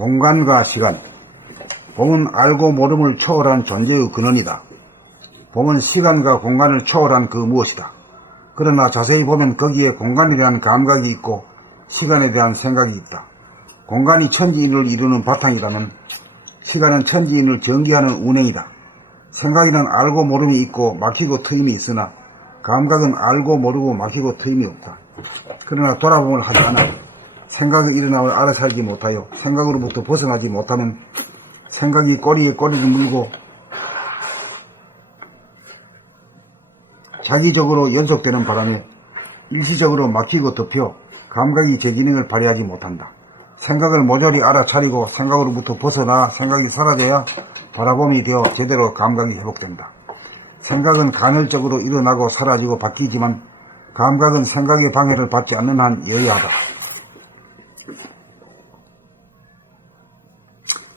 공간과 시간. 봄은 알고 모름을 초월한 존재의 근원이다. 봄은 시간과 공간을 초월한 그 무엇이다. 그러나 자세히 보면 거기에 공간에 대한 감각이 있고 시간에 대한 생각이 있다. 공간이 천지인을 이루는 바탕이라면 시간은 천지인을 전개하는 운행이다. 생각에는 알고 모름이 있고 막히고 트임이 있으나 감각은 알고 모르고 막히고 트임이 없다. 그러나 돌아봄을 하지 않아 생각의 일어남을 알아차리지 못하여 생각으로부터 벗어나지 못하면 생각이 꼬리에 꼬리를 물고 자기적으로 연속되는 바람에 일시적으로 막히고 덮여 감각이 제 기능을 발휘하지 못한다. 생각을 모조리 알아차리고 생각으로부터 벗어나 생각이 사라져야 바라봄이 되어 제대로 감각이 회복된다. 생각은 간헐적으로 일어나고 사라지고 바뀌지만 감각은 생각의 방해를 받지 않는 한 여의하다.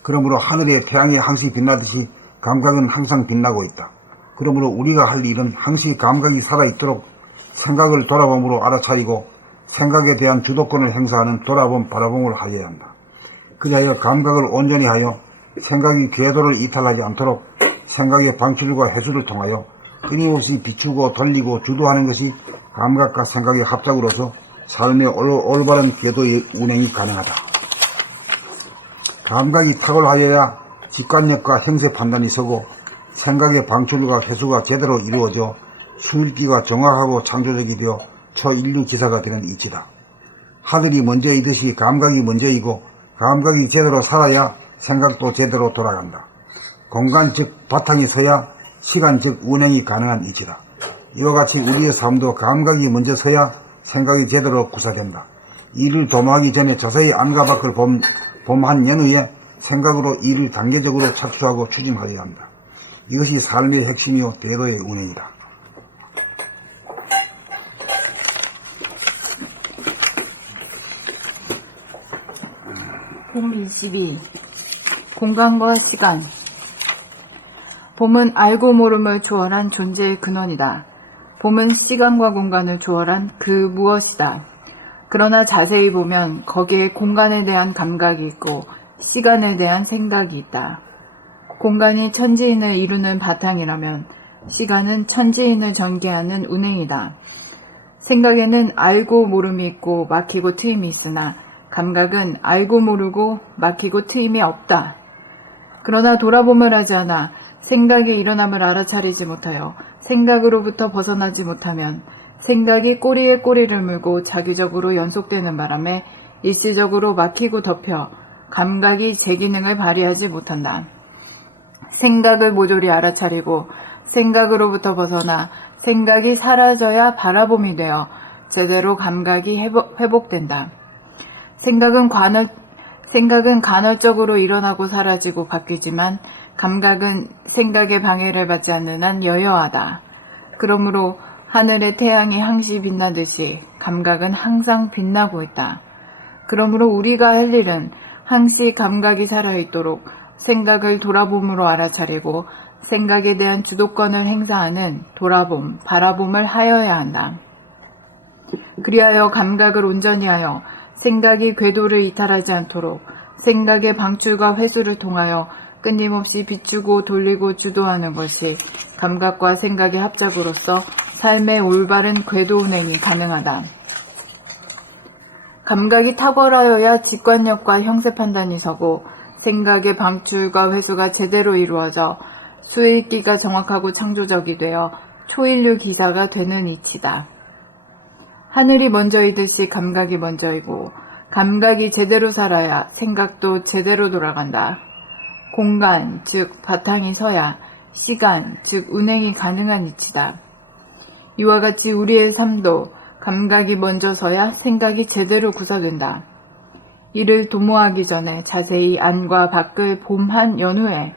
그러므로 하늘에 태양이 항시 빛나듯이 감각은 항상 빛나고 있다. 그러므로 우리가 할 일은 항시 감각이 살아있도록 생각을 돌아봄으로 알아차리고 생각에 대한 주도권을 행사하는 돌아봄, 바라봄을 하여야 한다. 그리하여 감각을 온전히 하여 생각이 궤도를 이탈하지 않도록 생각의 방출과 회수를 통하여 끊임없이 비추고 돌리고 주도하는 것이 감각과 생각의 합작으로서 삶의 올바른 궤도의 운행이 가능하다. 감각이 탁월하여야 직관력과 형세 판단이 서고 생각의 방출과 회수가 제대로 이루어져 수일기가 정확하고 창조적이 되어 초인류 기사가 되는 이치다. 하늘이 먼저이듯이 감각이 먼저이고 감각이 제대로 살아야 생각도 제대로 돌아간다. 공간 즉 바탕이 서야 시간 즉 운행이 가능한 이치다. 이와 같이 우리의 삶도 감각이 먼저 서야 생각이 제대로 구사된다. 이를 도모하기 전에 자세히 안과 밖을 봄한 연후에 생각으로 이를 단계적으로 착수하고 추진하여야 한다. 이것이 삶의 핵심이요 대도의 운행이다. 봄 22. 공간과 시간. 봄은 알고 모름을 초월한 존재의 근원이다. 봄은 시간과 공간을 초월한 그 무엇이다. 그러나 자세히 보면 거기에 공간에 대한 감각이 있고 시간에 대한 생각이 있다. 공간이 천지인을 이루는 바탕이라면 시간은 천지인을 전개하는 운행이다. 생각에는 알고 모름이 있고 막히고 트임이 있으나 감각은 알고 모르고 막히고 트임이 없다. 그러나 돌아봄을 하지 않아 생각의 일어남을 알아차리지 못하여 생각으로부터 벗어나지 못하면 생각이 꼬리에 꼬리를 물고 자기적으로 연속되는 바람에 일시적으로 막히고 덮여 감각이 제 기능을 발휘하지 못한다. 생각을 모조리 알아차리고 생각으로부터 벗어나 생각이 사라져야 바라봄이 되어 제대로 감각이 회복된다. 생각은 간헐적으로 일어나고 사라지고 바뀌지만 감각은 생각의 방해를 받지 않는 한 여여하다. 그러므로 하늘의 태양이 항시 빛나듯이 감각은 항상 빛나고 있다. 그러므로 우리가 할 일은 항시 감각이 살아있도록 생각을 돌아봄으로 알아차리고 생각에 대한 주도권을 행사하는 돌아봄, 바라봄을 하여야 한다. 그리하여 감각을 온전히 하여 생각이 궤도를 이탈하지 않도록 생각의 방출과 회수를 통하여 끊임없이 비추고 돌리고 주도하는 것이 감각과 생각의 합작으로서 삶의 올바른 궤도 운행이 가능하다. 감각이 탁월하여야 직관력과 형세 판단이 서고 생각의 방출과 회수가 제대로 이루어져 수일기가 정확하고 창조적이 되어 초인류 기사가 되는 이치다. 하늘이 먼저이듯이 감각이 먼저이고 감각이 제대로 살아야 생각도 제대로 돌아간다. 공간, 즉 바탕이 서야 시간, 즉 운행이 가능한 이치다. 이와 같이 우리의 삶도 감각이 먼저 서야 생각이 제대로 구사된다. 이를 도모하기 전에 자세히 안과 밖을 봄한 연후에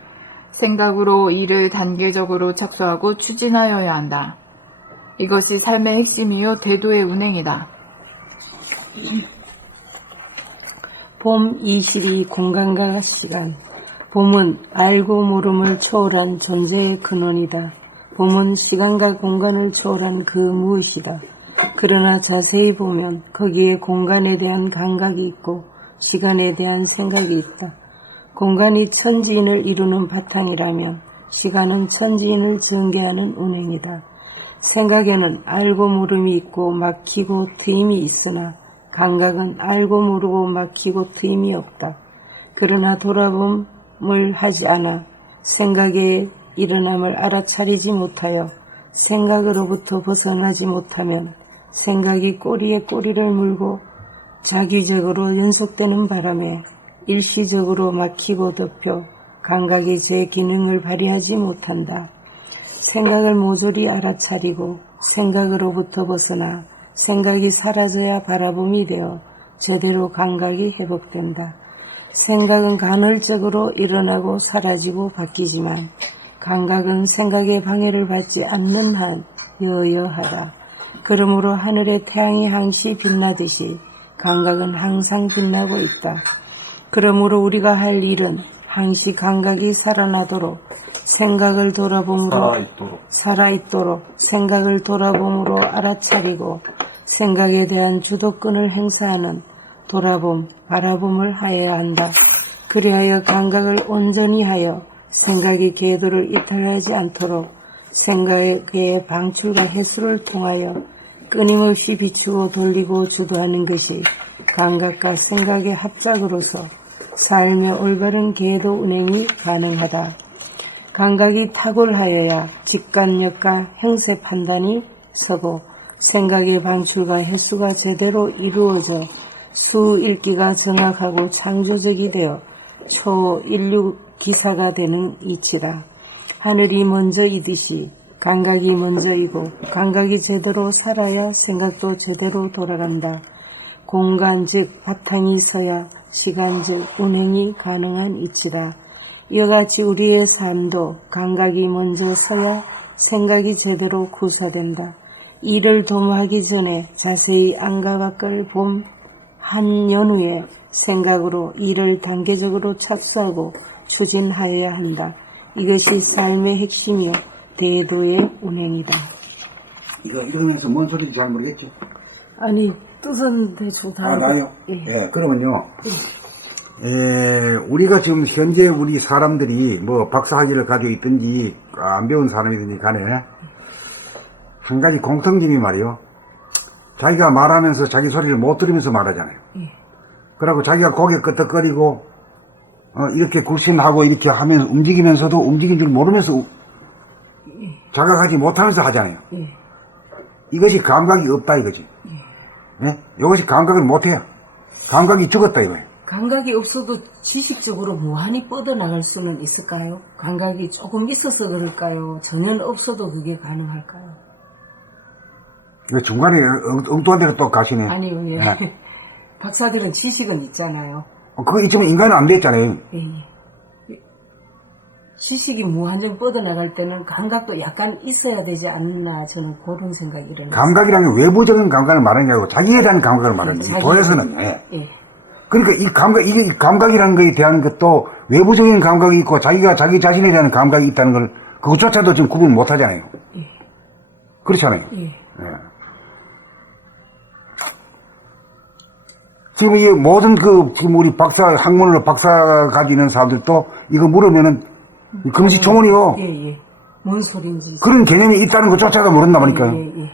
생각으로 이를 단계적으로 착수하고 추진하여야 한다. 이것이 삶의 핵심이요 대도의 운행이다. 봄 22 공간과 시간. 봄은 알고 모름을 초월한 존재의 근원이다. 봄은 시간과 공간을 초월한 그 무엇이다. 그러나 자세히 보면 거기에 공간에 대한 감각이 있고 시간에 대한 생각이 있다. 공간이 천지인을 이루는 바탕이라면 시간은 천지인을 전개하는 운행이다. 생각에는 알고 모름이 있고 막히고 트임이 있으나 감각은 알고 모르고 막히고 트임이 없다. 그러나 돌아봄을 하지 않아 생각의 일어남을 알아차리지 못하여 생각으로부터 벗어나지 못하면 생각이 꼬리에 꼬리를 물고 자기적으로 연속되는 바람에 일시적으로 막히고 덮여 감각이 제 기능을 발휘하지 못한다. 생각을 모조리 알아차리고 생각으로부터 벗어나 생각이 사라져야 바라봄이 되어 제대로 감각이 회복된다. 생각은 간헐적으로 일어나고 사라지고 바뀌지만 감각은 생각의 방해를 받지 않는 한 여여하다. 그러므로 하늘에 태양이 항시 빛나듯이 감각은 항상 빛나고 있다. 그러므로 우리가 할 일은 항시 감각이 살아나도록 생각을 돌아봄으로 살아있도록 생각을 돌아봄으로 알아차리고 생각에 대한 주도권을 행사하는 돌아봄, 바라봄을 하여야 한다. 그리하여 감각을 온전히 하여 생각이 궤도를 이탈하지 않도록 생각의 방출과 해수를 통하여 끊임없이 비추고 돌리고 주도하는 것이 감각과 생각의 합작으로서 삶의 올바른 궤도 운행이 가능하다. 감각이 탁월하여야 직관력과 행세 판단이 서고 생각의 방출과 횟수가 제대로 이루어져 수읽기가 정확하고 창조적이 되어 초인류 기사가 되는 이치다. 하늘이 먼저이듯이 감각이 먼저이고 감각이 제대로 살아야 생각도 제대로 돌아간다. 공간 즉 바탕이 서야 시간 즉 운행이 가능한 이치다. 이와 같이 우리의 삶도 감각이 먼저 서야 생각이 제대로 구사된다. 이를 도모하기 전에 자세히 안과 밖을 봄 한 연후에 생각으로 이를 단계적으로 착수하고 추진하여야 한다. 이것이 삶의 핵심이요 대도의 운행이다. 이거 읽으면서 뭔 소리인지 잘 모르겠죠? 아니 뜻은 대충 다. 나요? 예. 그러면요. 우리가 지금 현재 우리 사람들이 뭐 박사학위를 가지고 있든지 안 배운 사람이든지 간에 한 가지 공통점이 말이요. 자기가 말하면서 자기 소리를 못 들으면서 말하잖아요. 그러고 자기가 고개 끄덕거리고 이렇게 굴신하고 이렇게 하면서 움직이면서도 움직인 줄 모르면서 자각하지 못하면서 하잖아요. 이것이 감각이 없다 이거지. 예? 이것이 감각을 못해요. 감각이 죽었다 이거예요. 감각이 없어도 지식적으로 무한히 뻗어나갈 수는 있을까요? 감각이 조금 있어서 그럴까요? 전혀 없어도 그게 가능할까요? 이거 중간에 엉뚱한 데로 또 가시네. 아니요, 예. 예. 박사들은 지식은 있잖아요. 그거 있으면 인간은 안 됐잖아요. 예. 지식이 무한정 뻗어나갈 때는 감각도 약간 있어야 되지 않나 저는 그런 생각이 일어나요. 감각이라는 게 외부적인 감각을 말하는 게 아니고 자기에 대한 감각을 말하는 거예요. 이 도에서는. 예. 그러니까 이 감각이라는 거에 대한 것도 외부적인 감각이 있고 자기가 자기 자신에 대한 감각이 있다는 걸 그것조차도 지금 구분 못 하잖아요. 예. 그렇잖아요. 예. 예. 지금 이 모든 지금 우리 학문으로 박사 가지는 사람들도 이거 물으면은 금시초문이요. 예, 예. 뭔 소린지. 그런 개념이 있다는 것조차도 모른다 보니까요. 예, 예.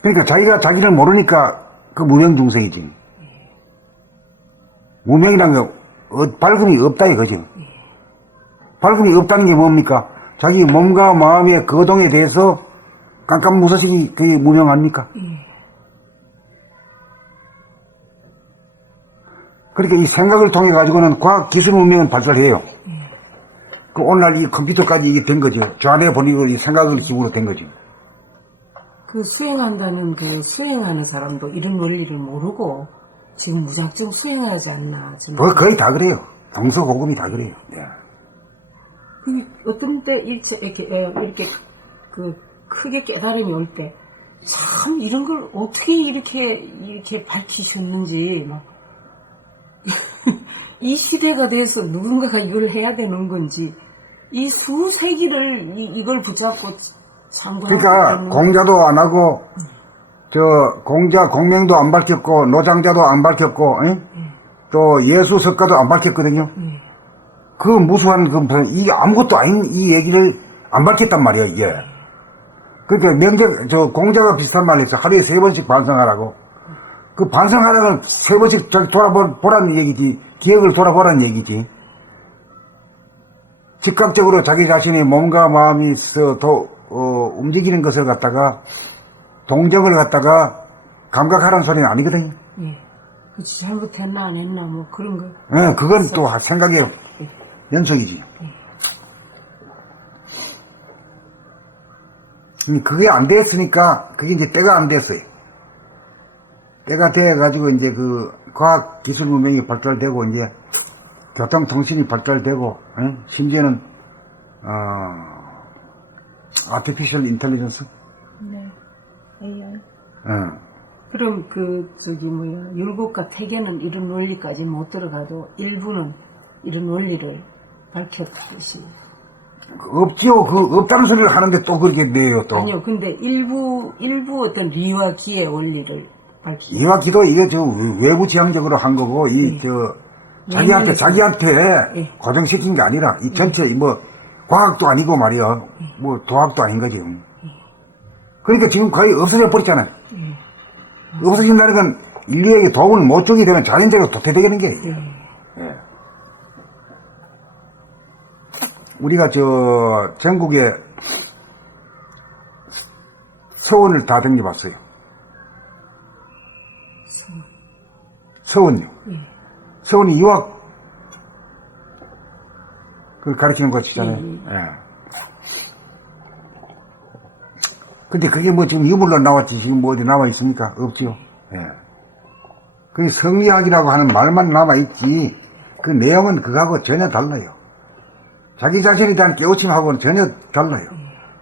그러니까 자기가 자기를 모르니까 그 무명중생이지. 무명이라는 게 밝음이 없다 이거죠. 밝음이 없다는 게 뭡니까? 자기 몸과 마음의 거동에 대해서 깜깜무소식이 그게 무명 아닙니까? 그러니까 이 생각을 통해 가지고는 과학 기술 문명은 발달해요. 그 오늘날 이 컴퓨터까지 이게 된 거죠. 저 안에 보니까 이 생각을 기구로 된 거죠. 그 수행한다는 그 수행하는 사람도 이런 원리를 모르고 지금 무작정 수행하지 않나. 거의 다 그래요. 동서고금이 다 그래요. 네. 그 어떤 때 이렇게 그 크게 깨달음이 올 때 참 이런 걸 어떻게 이렇게 밝히셨는지 막. 이 시대가 돼서 누군가가 이걸 해야 되는 건지 이 수세기를 이걸 붙잡고 참고하기 그러니까 때문에. 공자도 안 하고 공명도 안 밝혔고, 노장자도 안 밝혔고, 또 예수 석가도 안 밝혔거든요. 그 무수한, 이게 아무것도 아닌 이 얘기를 안 밝혔단 말이에요, 이게. 그러니까 공자가 비슷한 말을 했어. 하루에 3번씩 반성하라고. 그 반성하라는 3번씩 돌아보라는 얘기지. 기억을 돌아보라는 얘기지. 즉각적으로 자기 자신의 몸과 마음이 움직이는 것을 갖다가 동정을 갖다가 감각하라는 소리는 아니거든요. 예. 그치, 잘못했나 안 했나 뭐 그런 거. 예, 그건 또 생각의 연속이지. 그게 안 됐으니까 그게 이제 때가 안 됐어요. 때가 돼가지고 이제 그 과학 기술 문명이 발달되고 이제 교통통신이 발달되고 심지어는 아티피셜 인텔리전스. 네. AI. 그럼 율곡과 태계는 이런 원리까지 못 들어가도 일부는 이런 원리를 밝혔듯이. 없지요. 없다는 소리를 하는데 또 그렇게 내요, 또. 아니요, 근데 일부 어떤 리와 기의 원리를 밝히고. 이와 기도 이게 외부 지향적으로 한 거고, 자기한테 예. 고정시킨 게 아니라, 이 전체, 과학도 아니고 말이야. 도학도 아닌 거지. 그러니까 지금 거의 없어져 버렸잖아요. 없어진다는 건 인류에게 도움을 못 주게 되면 자연적으로 도태되는 게. 예. 우리가 전국에 서원을 다 댕겨봤어요. 서원요. 서원이 유학, 그걸 가르치는 곳이잖아요. 예. 근데 그게 지금 유물로 나왔지, 지금 어디 나와 있습니까? 없지요. 예. 그게 성리학이라고 하는 말만 남아있지, 그 내용은 그거하고 전혀 달라요. 자기 자신에 대한 깨우침하고는 전혀 달라요.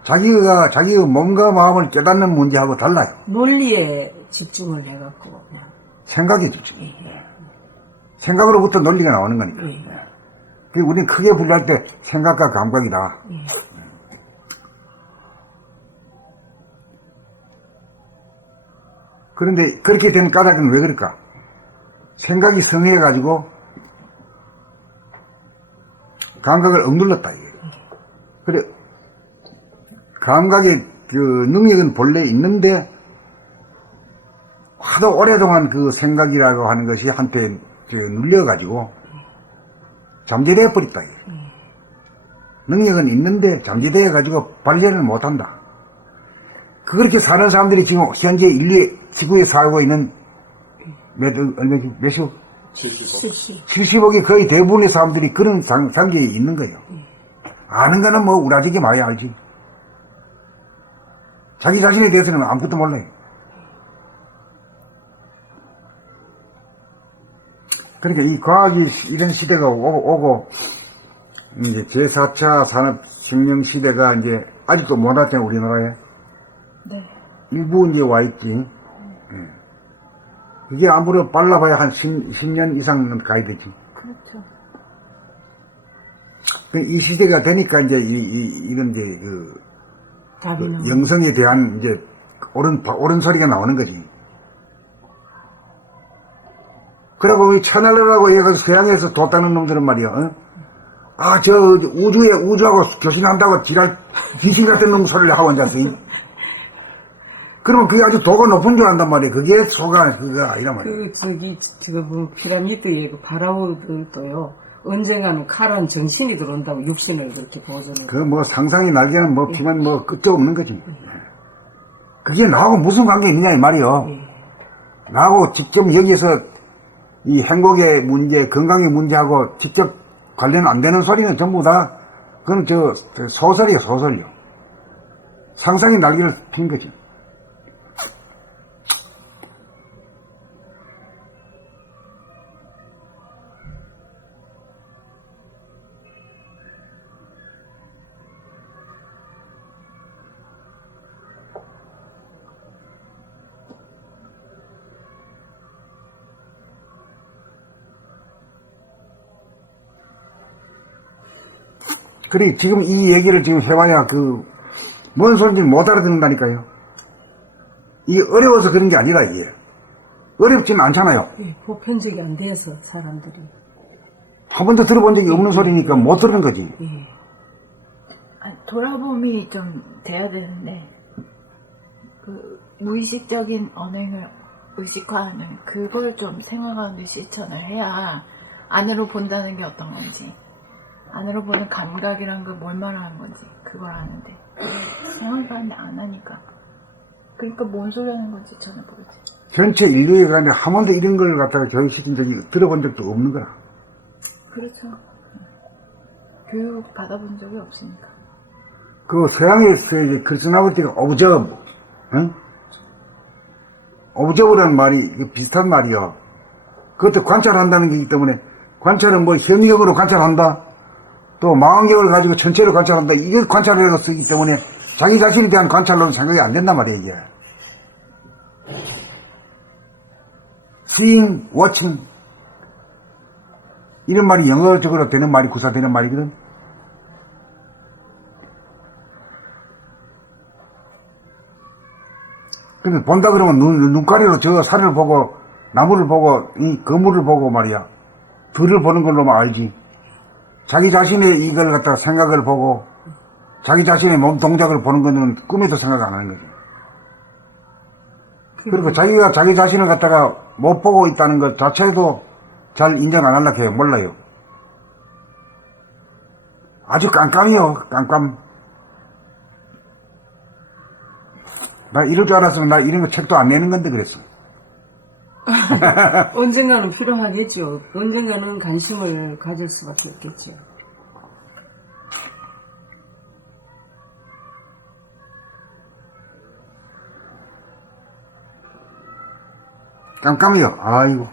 자기의 몸과 마음을 깨닫는 문제하고 달라요. 논리에 집중을 해갖고. 그냥. 생각에 집중. 생각으로부터 논리가 나오는 거니까. 그리고 우리는 크게 분류할 때 생각과 감각이다. 그런데 그렇게 된 까닭은 왜 그럴까? 생각이 성해가지고 감각을 억눌렀다, 이게. 그래, 감각의 능력은 본래 있는데, 하도 오랫동안 그 생각이라고 하는 것이 한테 눌려가지고, 잠재되어 버렸다, 이게. 능력은 있는데, 잠재되어가지고 발견을 못한다. 그렇게 사는 사람들이 지금 현재 인류 지구에 살고 있는 몇억? 70억이 거의 대부분의 사람들이 그런 상태에 있는 거예요. 아는 거는 우라지게 많이 알지. 자기 자신에 대해서는 아무것도 몰라요. 그러니까 이 과학이 이런 시대가 오고 이제 제4차 산업혁명 시대가 이제 아직도 못 왔잖아요, 우리나라에. 네. 일부 이제 와 있지. 이게 아무래도 빨라봐야 한 10년 이상은 가야 되지. 그렇죠. 이 시대가 되니까 이제 이런 이제 영성에 대한 이제 옳은 소리가 나오는 거지. 그리고 이 천할로라고 해가지고 서양에서 뒀다는 놈들은 말이야. 우주하고 교신한다고 귀신 같은 놈 소리를 하고 앉았어. 그러면 그게 아주 도가 높은 줄 안단 말이에요. 그게 그거 아니란 말이에요. 피라미드의 바라오들도요, 언젠가는 칼한 정신이 들어온다고 육신을 그렇게 보존을. 상상의 날개는 피면 끝도 없는 거지. 그게 나하고 무슨 관계 있느냐, 이 말이요. 나하고 직접 여기서 이 행복의 문제, 건강의 문제하고 직접 관련 안 되는 소리는 전부 다, 그건 소설이에요, 소설요. 상상의 날개를 핀 거지. 그래, 지금 이 얘기를 지금 해봐야 뭔 소리인지 못 알아듣는다니까요. 이게 어려워서 그런 게 아니라 이게 어렵지는 않잖아요. 예, 보편적이 안 돼서 사람들이. 한 번도 들어본 적이 없는 소리니까 못 들은 거지. 예. 아니, 돌아봄이 좀 돼야 되는데 그 무의식적인 언행을 의식화하는 그걸 좀 생활 가운데 실천을 해야 안으로 본다는 게 어떤 건지, 안으로 보는 감각이란 걸 뭘 말하는 건지 그걸 아는데 생활 가운데 안 하니까, 그러니까 뭔 소리 하는 건지 전혀 모르지. 전체 인류에 관해 한 번도 이런 걸 갖다가 교육시킨 적이 들어본 적도 없는 거라. 그렇죠. 교육 받아본 적이 없으니까. 그 서양에서 이제 글쓰 나올 때가 오브저브, 응? 오브저브라는 말이 비슷한 말이요. 그것도 관찰한다는 게이기 때문에, 관찰은 뭐 현역으로 관찰한다, 또 망원경을 가지고 전체로 관찰한다, 이게 관찰이라고 쓰기 때문에 자기 자신에 대한 관찰로는 생각이 안 된단 말이에요, 이게. seeing, watching, 이런 말이 영어적으로 되는 말이 구사되는 말이거든. 근데 본다 그러면 눈가리로 저 산을 보고 나무를 보고 이 거물을 보고 말이야, 들을 보는 걸로만 알지. 자기 자신의 이걸 갖다가 생각을 보고 자기 자신의 몸 동작을 보는 거는 꿈에도 생각 안 하는 거죠. 그리고 자기가 자기 자신을 갖다가 못 보고 있다는 것 자체도 잘 인정 안 하려고 해요. 몰라요. 아주 깜깜해요. 깜깜. 나 이럴 줄 알았으면 나 이런 거 책도 안 내는 건데 그랬어. 언젠가는 필요하겠죠. 언젠가는 관심을 가질 수밖에 없겠죠. 깜깜해요. 아이고.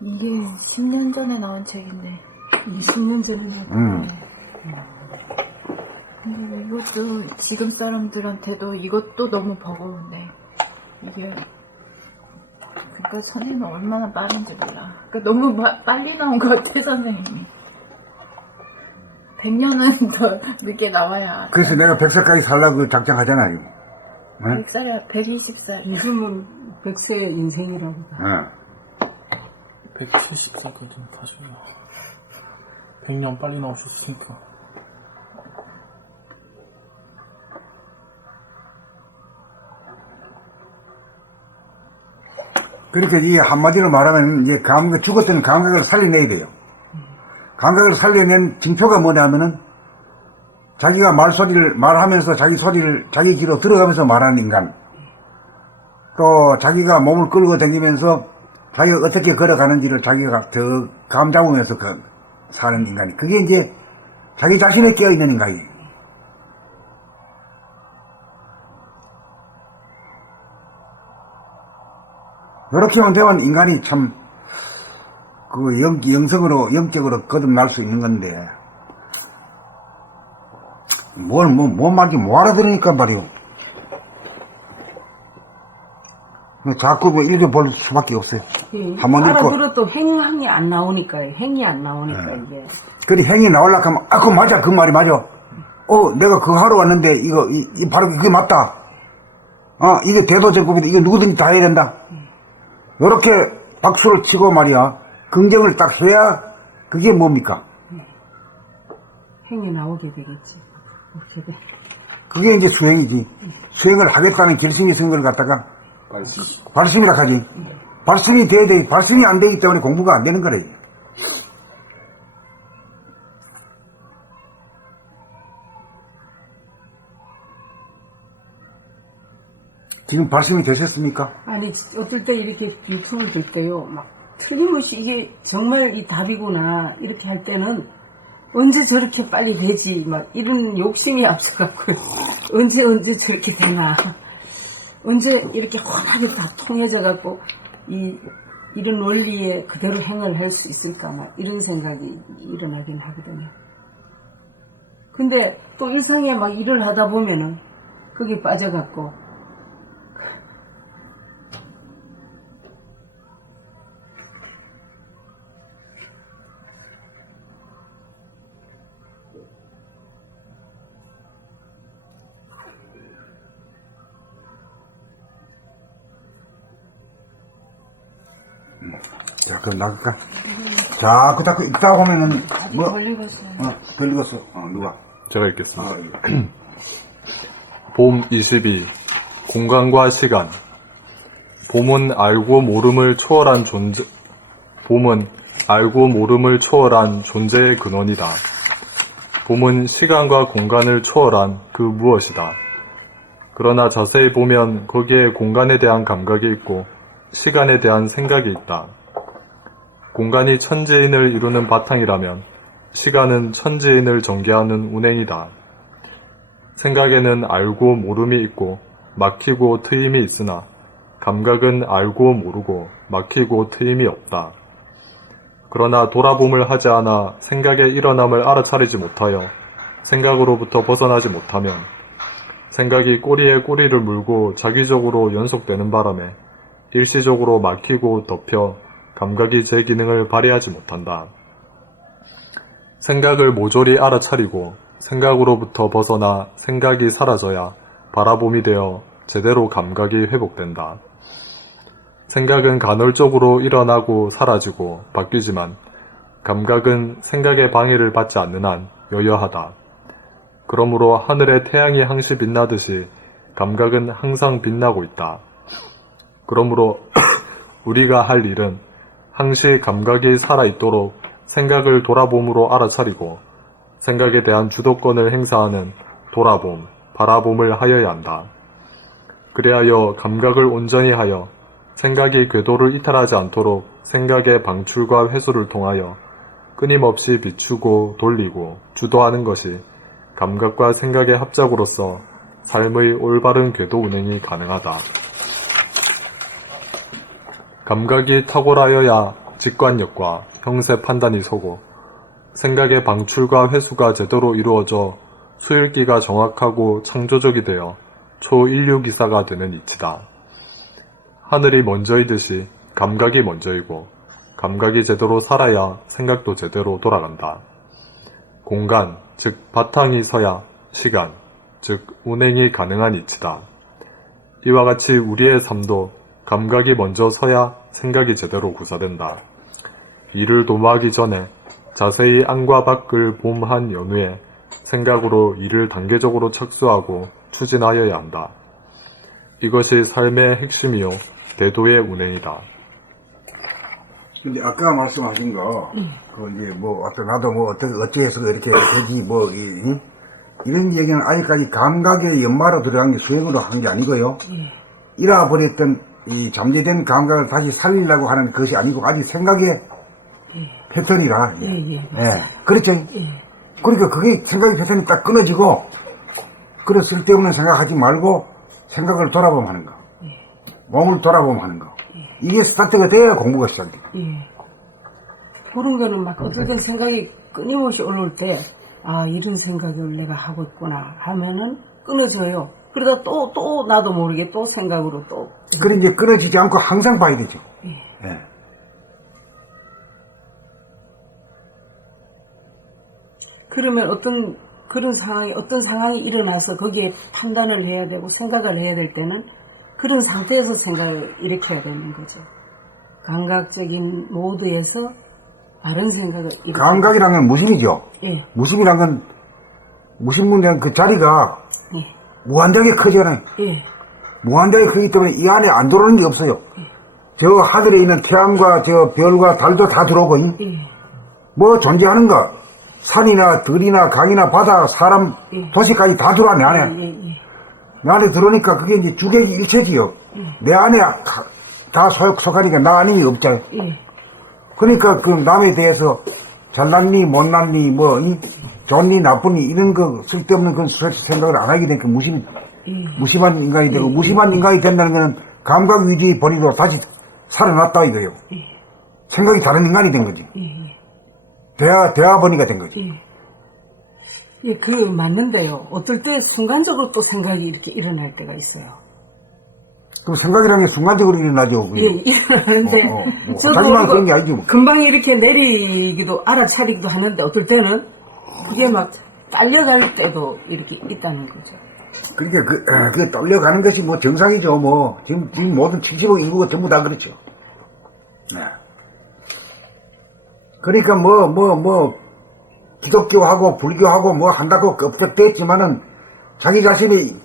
이게 10년 전에 나온 책인데 20년 전에 나왔던 이것도 지금 사람들한테도 이것도 너무 버거운데, 이게 그러니까 선생님은 얼마나 빠른지 몰라. 그러니까 너무 빨리 나온 것 같아 선생님이. 100년은 더 늦게 나와야. 그래서 내가 100살까지 살라고 작정하잖아요. 응? 100살이야, 120살. 요즘은 100세 인생이라고. 응. 170살까지는 가져요. 100년 빨리 나오셨으니까. 그러니까 이 한마디로 말하면 이제 죽었던 감각을 살려내야 돼요. 감각을 살려낸 징표가 뭐냐면은 자기가 말하면서 자기 소리를 자기 귀로 들어가면서 말하는 인간, 또 자기가 몸을 끌고 다니면서 자기가 어떻게 걸어가는지를 자기가 더 감 잡으면서 사는 인간이, 그게 이제 자기 자신에 깨어있는 인간이에요. 이렇게만 되면 인간이 참, 영적으로 거듭날 수 있는 건데, 뭔 말인지 못 알아들으니까 말이요. 자꾸 읽어볼 수밖에 없어요. 예, 한번 읽고. 알아들어도 행이 안 나오니까요. 행이 안 나오니까 이게. 그래, 행이 나오려고 하면, 아, 그거 맞아. 그 말이 맞아. 내가 그거 하러 왔는데, 이거 바로 그게 맞다. 이게 대도적급이다. 이거 누구든지 다 해야 된다. 요렇게 박수를 치고 말이야, 긍정을 딱 해야 그게 뭡니까? 행이 나오게 되겠지. 그렇게 돼. 그게 이제 수행이지. 수행을 하겠다는 결심이 쓴 걸 갖다가 발심이라 하지. 발심이 돼야 돼. 발심이 안 되기 때문에 공부가 안 되는 거래. 지금 발심이 되셨습니까? 아니, 어떨 때 이렇게 유튜브를 들 때요, 막, 틀림없이 이게 정말 이 답이구나, 이렇게 할 때는, 언제 저렇게 빨리 되지, 막, 이런 욕심이 앞서갖고, 언제 저렇게 되나, 언제 이렇게 훤하게 다 통해져갖고, 이런 원리에 그대로 행을 할 수 있을까, 막, 이런 생각이 일어나긴 하거든요. 근데 또 일상에 막 일을 하다 보면은, 거기에 빠져갖고, 그럼 나갈까? 자꾸 읽다 보면은, 뭐, 걸리겠어. 덜 읽었어. 누가? 제가 읽겠습니다. 이거. 봄 22. 공간과 시간. 봄은 알고 모름을 초월한 존재의 근원이다. 봄은 시간과 공간을 초월한 그 무엇이다. 그러나 자세히 보면 거기에 공간에 대한 감각이 있고 시간에 대한 생각이 있다. 공간이 천지인을 이루는 바탕이라면 시간은 천지인을 전개하는 운행이다. 생각에는 알고 모름이 있고 막히고 트임이 있으나 감각은 알고 모르고 막히고 트임이 없다. 그러나 돌아봄을 하지 않아 생각의 일어남을 알아차리지 못하여 생각으로부터 벗어나지 못하면 생각이 꼬리에 꼬리를 물고 자기적으로 연속되는 바람에 일시적으로 막히고 덮여 감각이 제 기능을 발휘하지 못한다. 생각을 모조리 알아차리고 생각으로부터 벗어나 생각이 사라져야 바라봄이 되어 제대로 감각이 회복된다. 생각은 간헐적으로 일어나고 사라지고 바뀌지만 감각은 생각의 방해를 받지 않는 한 여여하다. 그러므로 하늘에 태양이 항시 빛나듯이 감각은 항상 빛나고 있다. 그러므로 우리가 할 일은 항시 감각이 살아있도록 생각을 돌아봄으로 알아차리고 생각에 대한 주도권을 행사하는 돌아봄, 바라봄을 하여야 한다. 그리하여 감각을 온전히 하여 생각이 궤도를 이탈하지 않도록 생각의 방출과 회수를 통하여 끊임없이 비추고 돌리고 주도하는 것이 감각과 생각의 합작으로서 삶의 올바른 궤도 운행이 가능하다. 감각이 탁월하여야 직관력과 형세 판단이 서고 생각의 방출과 회수가 제대로 이루어져 수일기가 정확하고 창조적이 되어 초인류기사가 되는 이치다. 하늘이 먼저이듯이 감각이 먼저이고 감각이 제대로 살아야 생각도 제대로 돌아간다. 공간, 즉 바탕이 서야 시간, 즉 운행이 가능한 이치다. 이와 같이 우리의 삶도 감각이 먼저 서야 생각이 제대로 구사된다. 이를 도모하기 전에 자세히 안과 밖을 봄한 연후에 생각으로 이를 단계적으로 착수하고 추진하여야 한다. 이것이 삶의 핵심이요 대도의 운행이다. 근데 아까 말씀하신 거, 이제 나도 어쩌해서 이렇게 되지, 이런 얘기는 아직까지 감각의 연마로 들어간 게 수행으로 한 게 아니고요. 잃어버렸던 이 잠재된 감각을 다시 살리려고 하는 것이 아니고 아직 생각의 패턴이라. 그렇죠. 그러니까 그게 생각의 패턴이 딱 끊어지고, 그래 쓸데없는 생각하지 말고 생각을 돌아보면 하는 거. 몸을 돌아보면 하는 거. 이게 스타트가 돼야 공부가 시작돼. 그런 거는 막 어떤 생각이 끊임없이 올라올 때, 이런 생각을 내가 하고 있구나 하면은 끊어져요. 그러다 또 나도 모르게 또 생각으로 또. 그래 이제 끊어지지 않고 항상 봐야 되죠. 그러면 어떤 상황이 일어나서 거기에 판단을 해야 되고 생각을 해야 될 때는 그런 상태에서 생각을 일으켜야 되는 거죠. 감각적인 모드에서 다른 생각을 감각이란 건 무심이죠. 무심이란 건 무심문이란 그 자리가 무한하게 크잖아요. 무한하게 크기 때문에 이 안에 안 들어오는 게 없어요. 저 하늘에 있는 태양과 저 별과 달도 다 들어오고 뭐 존재하는가 산이나 들이나 강이나 바다 사람 도시까지 다 들어와 내 안에. 내 안에 들어오니까 그게 이제 주객이 일체지요. 내 안에 다 속하니까 나 아님이 없잖아요. 그러니까 그 남에 대해서 잘났니 못났니 좋니 나쁘니 이런 거 쓸데없는 그런 생각을 안 하게 되니까 무심한 인간이 되고 무심한 인간이 된다는 것은 감각 위주의 본인으로 다시 살아났다 이거예요. 생각이 다른 인간이 된 거지. 대화번이가 된 거지. 그 맞는데요. 어떨 때 순간적으로 또 생각이 이렇게 일어날 때가 있어요. 그럼 생각이라는 게 순간적으로 일어나죠. 일어나는데 자기만 그런 게 아니지 뭐. 금방 이렇게 내리기도 알아차리기도 하는데 어떨 때는 그게 막 딸려갈 때도 이렇게 있다는 거죠. 그러니까 그게 떨려가는 것이 정상이죠. 지금 모든 70억 인구가 전부 다 그렇죠. 네. 그러니까 기독교하고 불교하고 뭐 한다고 껍데기했지만은 자기 자신이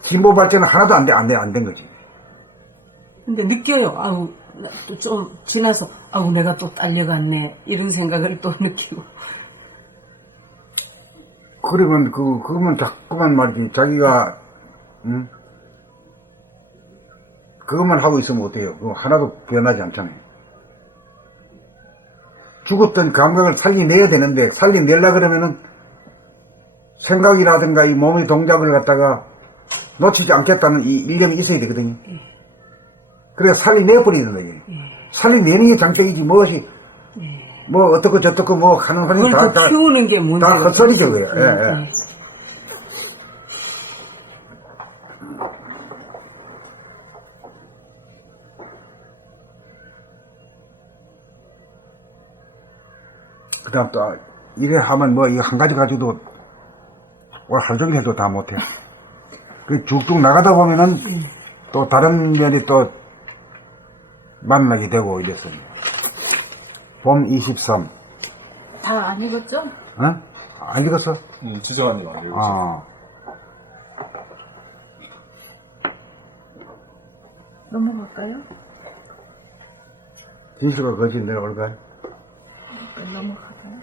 진보 발전은 하나도 안 된 거지. 근데 느껴요. 아우, 또 좀 지나서, 아우, 내가 또 딸려갔네. 이런 생각을 또 느끼고. 그러면 그거면 자꾸만 말이지. 자기가, 그것만 하고 있으면 어때요? 그거 하나도 변하지 않잖아요. 죽었던 감각을 살려내야 되는데, 살려내려고 그러면은 생각이라든가 이 몸의 동작을 갖다가 놓치지 않겠다는 이 일념이 있어야 되거든요. 그래서 살려내버리는 거예요. 살려내는 게 장점이지, 무엇이, 뭐, 어떻고 저떻고 뭐 하는 그걸 다 키우는 게 뭔지. 다 헛소리죠, 그게. 예. 그 다음 또, 이래 하면 뭐, 이거 한 가지 가지고도, 오늘 하루 종일 해도 다 못해. 그 쭉쭉 나가다 보면은, 또 다른 면이 또, 만나게 되고 이랬어요. 봄 23. 다 안 읽었죠? 어? 안 읽었어? 주저하니 안 읽으세요. 아. 넘어갈까요? 진실과 거짓 내려올까요? 넘어가요.